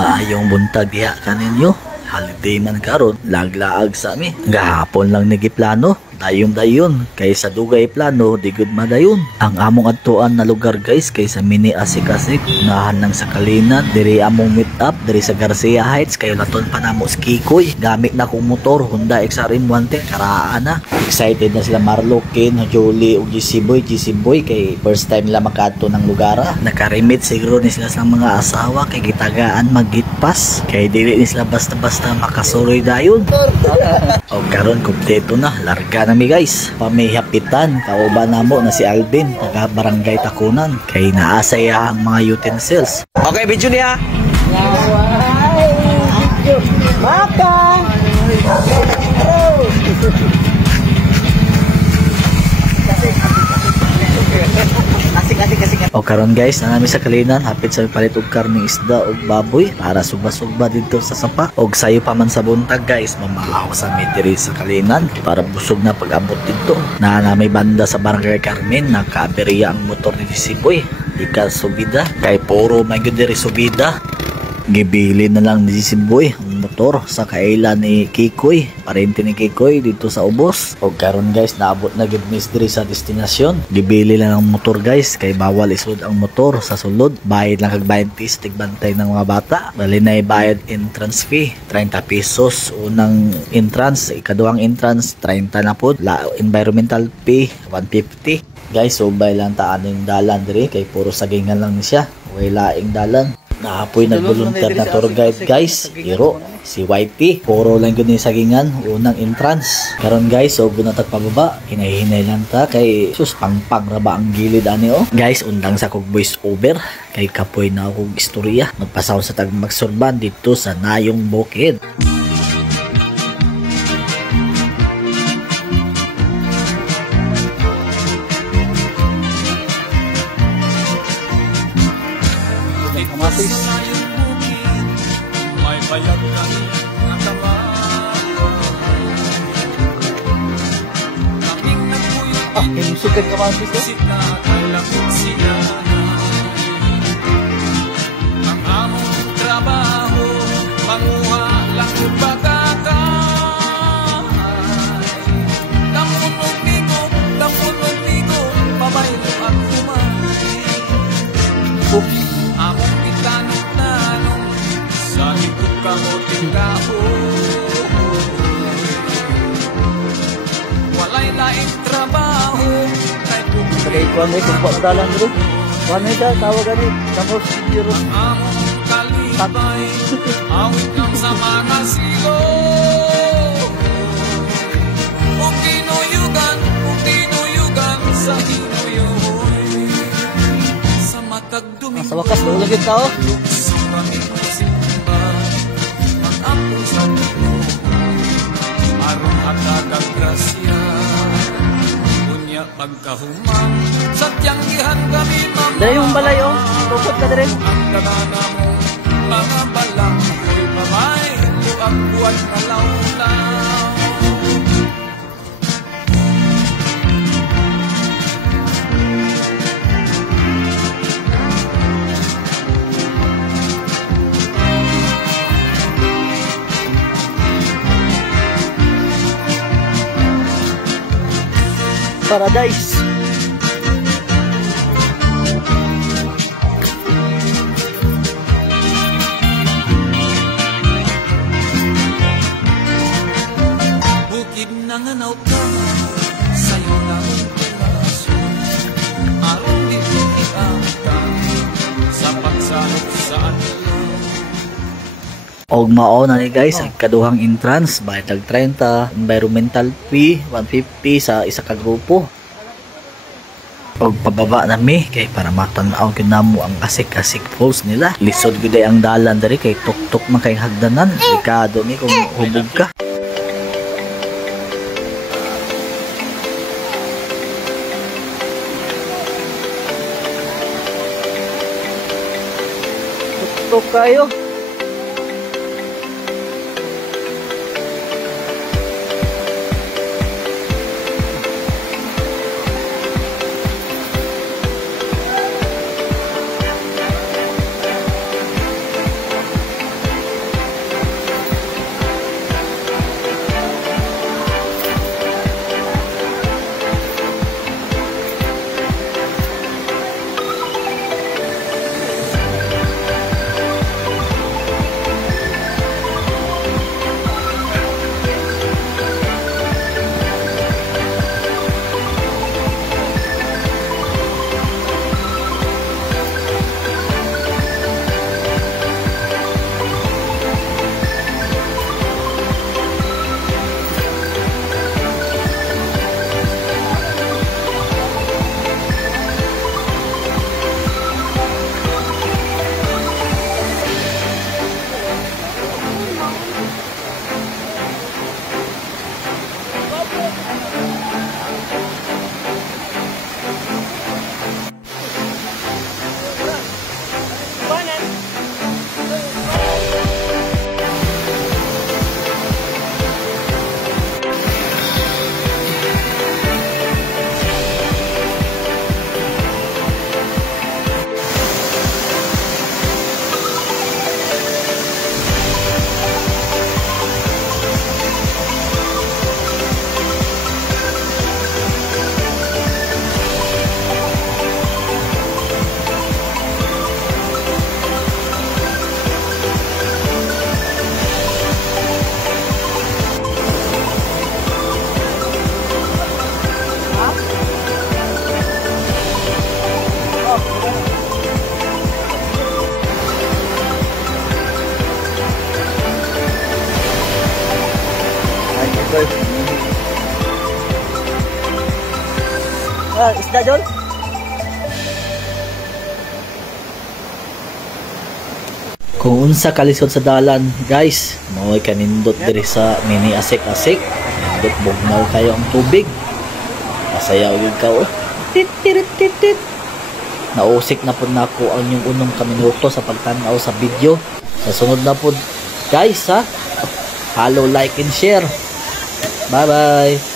Maayong buntag diha kaninyo. Holiday man karon, laglaag sa mi. Gahapon lang nagiplano. Dayon kaysa dugay plano di gud madayon. Ang among adtuan na lugar guys kaysa mini asik-asik nahan lang sa Kalinan. Diri among meet up diri sa Garcia Heights kay laton pa namo si Kikoy. Gamit na kong motor Honda XRM 110 karaan na. Excited na sila Marlo, Ken, Jolie ug GC Boy kay first time nila makadto ng lugar. Nakarimit siguro ni sila sa mga asawa kay gitagaan magitpas kay dili ni sila basta-basta makasuroy dayon. O karon kumpleto na larga nami guys. Pamihapitan kauban namo na si Alvin taga Barangay Takunan kay naasaya ang mga utensils. Okay, video niya. Maka. O karon guys, na nami sa Kalinan, hapit sa palit og karning isda og baboy para sugba-sugba dito sa sapa. Og sayo pa man sa buntag guys, mamaaw sa diri sa Kalinan para busog na pag-abot dito. Na may banda sa Barangay Carmen, nakaaberya ang motor ni Siboy. Ika subida, kay puro may gud diri subida. Gibili na lang ni Siboy ang motor sa kaila ni Kikoy, parente ni Kikoy dito sa Ubos. O karon guys, naabot na gid diri sa destinasyon. Gibili lang ang motor guys kay bawal isud ang motor sa sulod. Bayad lang kag 20 tigbantay ng mga bata. Bali na bayad entrance fee 30 pesos unang entrance, ikaduhang entrance 30 na pud. Environmental fee 150. Guys, subay lang taan yung dalan diri kay puro sagingan lang ni siya. Wala laing dalan. Naapoy nag-volunteer na tour guide guys. Hero si Whitey. Puro lang yun yung sagingan. Unang entrance. Karon guys, so bunatag pababa. Hinay-hinay lang ta. Kay sus pangpang raba ang gilid ani o. Guys, undang sa kog voice over. Kay kapoy na akong istorya. Magpasaw sa tag magsurban dito sa Nayong Bukid. May bayag kami nakama. Kaming nagpuyot yung sugat ka man dito. sita kalakot sila. Ang among trabaho manguha lang yung bagakay. Damunog ligo pabaylo at kumay. Oops. Among itanong-tanong sa likod kamuting kahoy. Walay laing trabaho kay Kaya ikuan ay kung dalan dito. Kuan ay siya, tawagan ni Tapos Euro. among kalibay awit lang sa mga silo. Kung tinuyugan sa hinuyoy sa matag dumi. Sa wakas, tulog yung tao. Sumaming simba mag-apo sa tulo aron hatagang grasya unya pagkahuman sa tiyanggihan kami mama. Dahil yung balay oh, tukot ka dire. Ang dagana mo mga balang ko'y mamay ang buwan na laulaw. Paradise. Bukid na nga naw ka sa'yo na ang pumaso aron dito iangkan sa pagsanok sa anilo. Og mao na ni guys ang kaduhang entrance bayad tag 30, environmental fee 150 sa isa ka grupo. Og pababa nami kay para matan-aw gyud namo ang asik-asik falls nila. Lisod gyud ang dalan diri kay tuktok man kay hagdanan. Delikado ni kung hubog ka. Tuktok kayo. Isda, Jol? Kung unsa kalisod sa dalan, guys, mao'y kanindot diri sa mini asik-asik. Nindot bugnaw kayo ang tubig. Masayaw yun ka, oh. Tit, tit, tit, tit. Nausik na po na ako ang yung unong kaminuto sa pagtanaw sa video. Sa sunod na po, guys, ha? Follow, like, and share. Bye-bye.